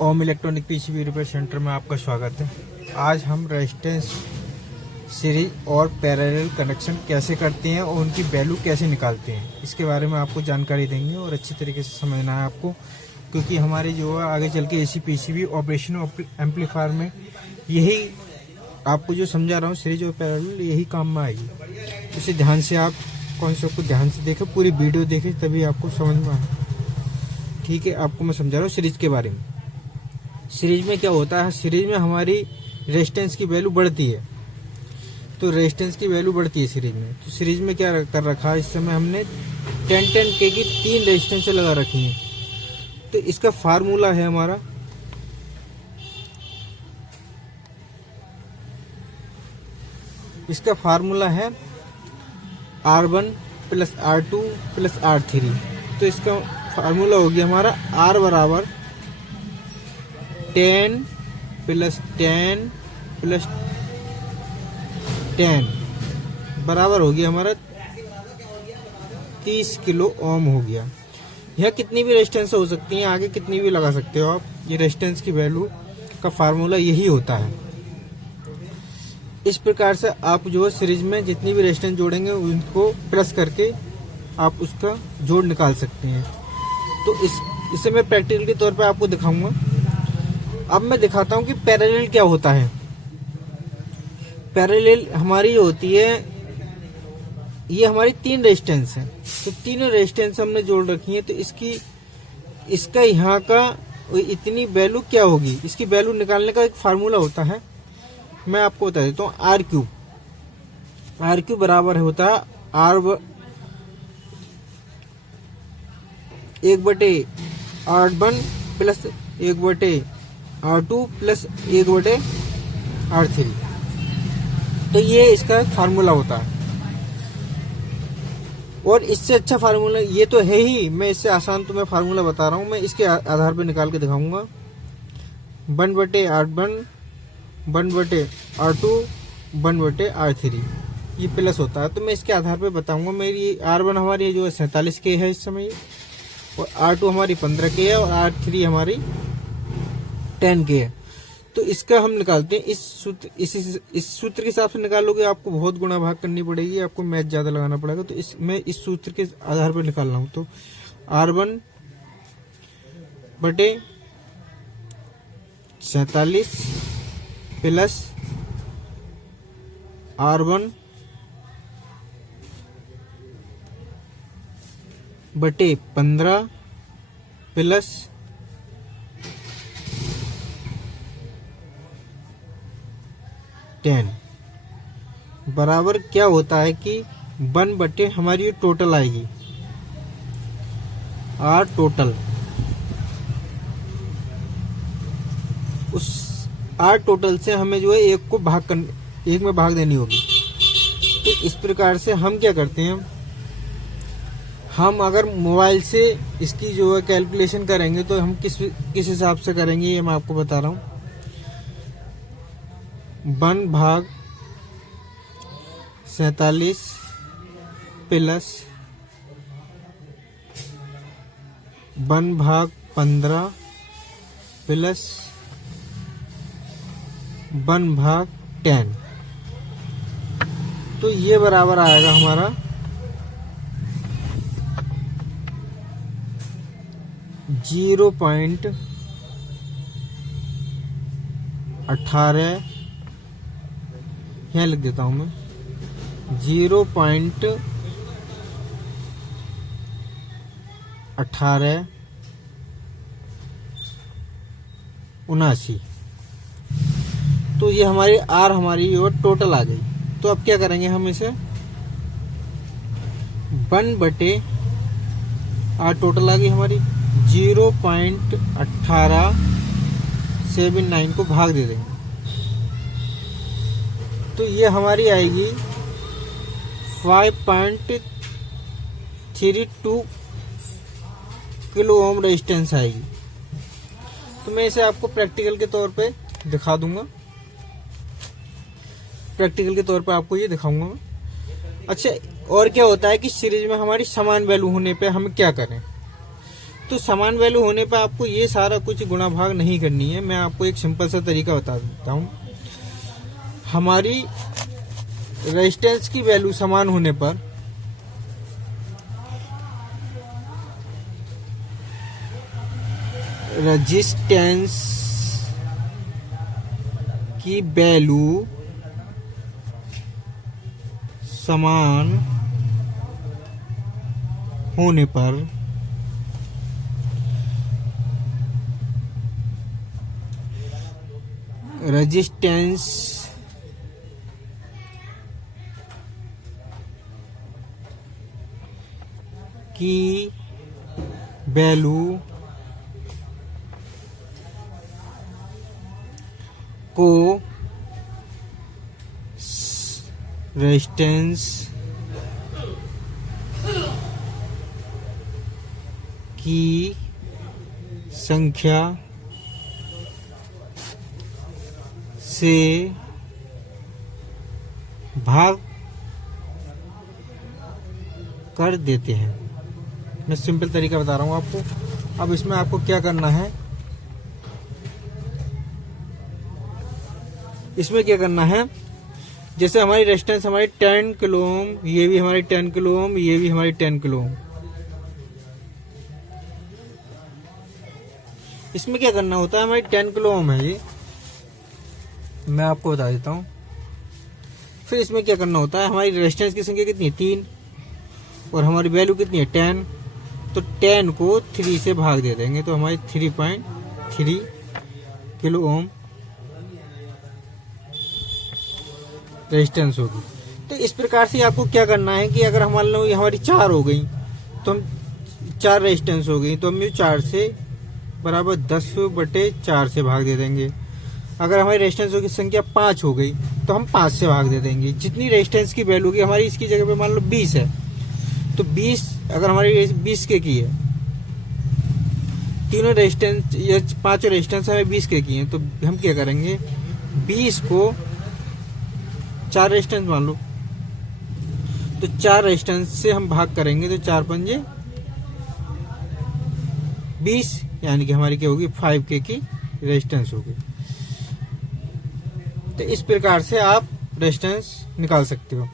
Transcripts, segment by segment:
ओम electronic PCB repair centre में आपका स्वागत है। आज हम रेजिस्टेंस सीरीज और पैरेलल कनेक्शन कैसे करते हैं और उनकी वैल्यू कैसे निकालते हैं, इसके बारे में आपको जानकारी देंगे और अच्छी तरीके से समझना है आपको, क्योंकि हमारे जो है आगे चल के एसी पीसीबी ऑपरेशन एम्पलीफायर में यही आपको जो समझा रहा हूँ सीरीज और पैरेलल यही काम में आएगी। इसे ध्यान से आप कॉन्सेप्ट को ध्यान से देखें, पूरी वीडियो देखें, तभी आपको समझ में आए। ठीक है, आपको मैं समझा रहा हूँ सीरीज के बारे में। सीरीज में क्या होता है, सीरीज में हमारी रेजिस्टेंस की वैल्यू बढ़ती है, तो रेजिस्टेंस की वैल्यू बढ़ती है सीरीज में। तो सीरीज में क्या कर रखा है, इस समय हमने 10 के की 3 रेजिस्टेंसें लगा रखी हैं। तो इसका फार्मूला है हमारा R1 plus R2 plus R3। तो इसका फार्मूला हो गया हमारा R बराबर 10 प्लस 10 प्लस 10 बराबर हो गया हमारा 30 किलो ओम हो गया। यह कितनी भी रेजिस्टेंस हो सकती है, आगे कितनी भी लगा सकते हो आप। ये रेजिस्टेंस की वैल्यू का फार्मूला यही होता है। इस प्रकार से आप जो है सीरीज में जितनी भी रेजिस्टेंस जोड़ेंगे उनको प्लस करके आप उसका जोड़ निकाल सकते हैं। तो इसे मैं प्रैक्टिकल के तौर पे आपको दिखाऊंगा। अब मैं दिखाता हूं कि पैरेलल क्या होता है। पैरेलल हमारी होती है, ये हमारी 3 रेजिस्टेंस है, तो तीनों रेजिस्टेंस हमने जोड़ रखी है। तो इसका यहाँ का इतनी वैल्यू क्या होगी, इसकी वैल्यू निकालने का एक फार्मूला होता है, मैं आपको बता देता हूँ। आर क्यू बराबर होता है R1 plus 1/R2 plus 1/R3। तो ये इसका फार्मूला होता है। और इससे अच्छा फार्मूला ये तो है ही, मैं इससे आसान तुम्हें फार्मूला बता रहा हूँ, मैं इसके आधार पर निकाल के दिखाऊंगा। 1/R1 1/R2 1/R3 ये प्लस होता है। तो मैं इसके आधार पे बताऊंगा। मेरी R1 हमारी जो है 47 के है इस समय, और R2 हमारी 15 के है, और R3 हमारी 10 के है। तो इसका हम निकालते हैं। इस सूत्र के हिसाब से निकालोगे आपको बहुत गुणा भाग करनी पड़ेगी, आपको मैथ ज्यादा लगाना पड़ेगा। तो मैं इस सूत्र के आधार पर निकाल रहा हूँ। तो R1 बटे 47 प्लस R1 बटे 15 प्लस 10 बराबर क्या होता है कि 1 बटे हमारी ये टोटल आएगी R टोटल। उस R टोटल से हमें जो है एक में भाग देनी होगी। तो इस प्रकार से हम क्या करते हैं, हम अगर मोबाइल से इसकी जो है कैलकुलेशन करेंगे तो हम किस हिसाब से करेंगे ये मैं आपको बता रहा हूँ। 1/47 प्लस 1/15 प्लस 1/10। तो ये बराबर आएगा हमारा 0.18, यहाँ लिख देता हूं मैं 0.1879। तो ये हमारी R हमारी और टोटल आ गई। तो अब क्या करेंगे, हम इसे 1 बटे R टोटल आ गई हमारी 0.1879 को भाग दे देंगे। तो ये हमारी आएगी 5.32 किलो ओम रेजिस्टेंस आएगी। तो मैं इसे आपको प्रैक्टिकल के तौर पे दिखा दूंगा। प्रैक्टिकल के तौर पे आपको ये दिखाऊंगा मैं। अच्छा, और क्या होता है कि सीरीज में हमारी समान वैल्यू होने पे हम क्या करें, तो समान वैल्यू होने पर आपको ये सारा कुछ गुणा भाग नहीं करनी है। मैं आपको एक सिंपल सा तरीका बता देता हूँ। हमारी रेजिस्टेंस की वैल्यू समान होने पर रेजिस्टेंस की वैल्यू समान होने पर रेजिस्टेंस की वैल्यू को रेजिस्टेंस की संख्या से भाग कर देते हैं। मैं सिंपल तरीका बता रहा हूँ आपको। अब इसमें आपको क्या करना है, इसमें क्या करना है, जैसे हमारी रेजिस्टेंस हमारी 10 किलो ओम, ये भी हमारी 10 किलो ओम, ये भी हमारी 10 किलो ओम। इसमें क्या करना होता है, हमारी 10 किलो ओम है ये, मैं आपको बता देता हूँ। फिर इसमें क्या करना होता है, हमारी रेजिस्टेंस की संख्या कितनी है 3 और हमारी वैल्यू कितनी है 10, तो 10 को 3 से भाग दे देंगे तो हमारी 3.3 किलो ओम रेजिस्टेंस होगी। तो इस प्रकार से आपको क्या करना है कि अगर मान लो ये हमारी 4 हो गई तो हम 4 रेजिस्टेंस हो गई तो हम 4 से बराबर 10/4 से भाग दे देंगे। अगर हमारी रेजिस्टेंस की संख्या 5 हो गई तो हम 5 से भाग दे देंगे। जितनी रेजिस्टेंस की वैल्यू होगी हमारी, इसकी जगह पे मान लो 20 है तो 20 अगर हमारी 20 के की है, तीनों रेजिस्टेंस या 5 रेजिस्टेंस हमें 20 के की है, तो हम क्या करेंगे 20 को 4 रेजिस्टेंस मान लो, तो 4 रेजिस्टेंस से हम भाग करेंगे तो 4 पंजे 20, यानी कि हमारी क्या होगी 5K की रेजिस्टेंस होगी। तो इस प्रकार से आप रेजिस्टेंस निकाल सकते हो।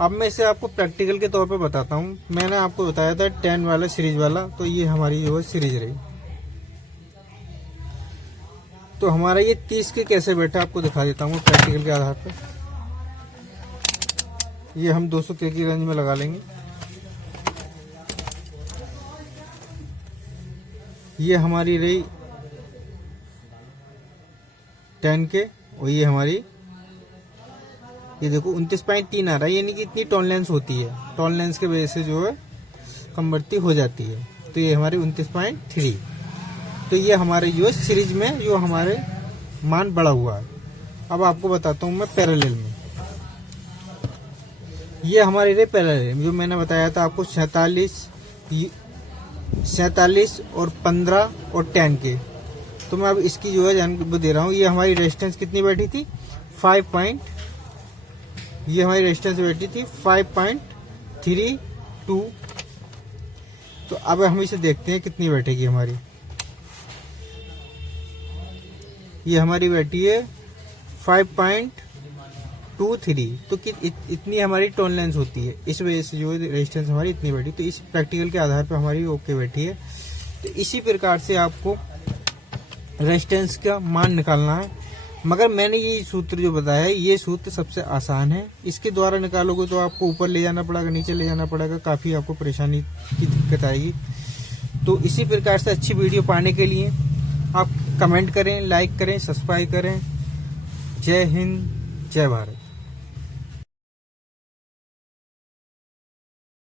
अब मैं इसे आपको प्रैक्टिकल के तौर पे बताता हूँ। मैंने आपको बताया था 10 वाला सीरीज वाला, तो ये हमारी जो है सीरीज रही। तो हमारा ये 30 के कैसे बैठा आपको दिखा देता हूँ प्रैक्टिकल के आधार पर। ये हम 200 के की रेंज में लगा लेंगे। ये हमारी रही 10 के और ये हमारी, ये देखो 29.3 आ रहा है, यानी कि इतनी टॉलरेंस होती है। टॉलरेंस के वजह से जो है कन्वर्टी हो जाती है। तो ये हमारी 29.3। तो ये हमारे जो है सीरीज में जो हमारे मान बढ़ा हुआ है। अब आपको बताता हूँ मैं पैरेलल में। ये हमारी रही पैरेलल जो मैंने बताया था आपको 47 और 15 और 10 के। तो मैं अब इसकी जो है जानकारी दे रहा हूँ। ये हमारी रेजिस्टेंस कितनी बैठी थी 5.32। तो अब हम इसे देखते हैं कितनी बैठेगी हमारी। ये हमारी बैठी है 5.23। तो इतनी हमारी टॉलरेंस होती है, इस वजह से जो रेजिस्टेंस हमारी इतनी बैठी। तो इस प्रैक्टिकल के आधार पर हमारी ओके बैठी है। तो इसी प्रकार से आपको रेजिस्टेंस का मान निकालना है। मगर मैंने ये सूत्र जो बताया है, ये सूत्र सबसे आसान है। इसके द्वारा निकालोगे तो आपको ऊपर ले जाना पड़ेगा, नीचे ले जाना पड़ेगा, काफ़ी आपको परेशानी की दिक्कत आएगी। तो इसी प्रकार से अच्छी वीडियो पाने के लिए आप कमेंट करें, लाइक करें, सब्सक्राइब करें। जय हिंद, जय भारत।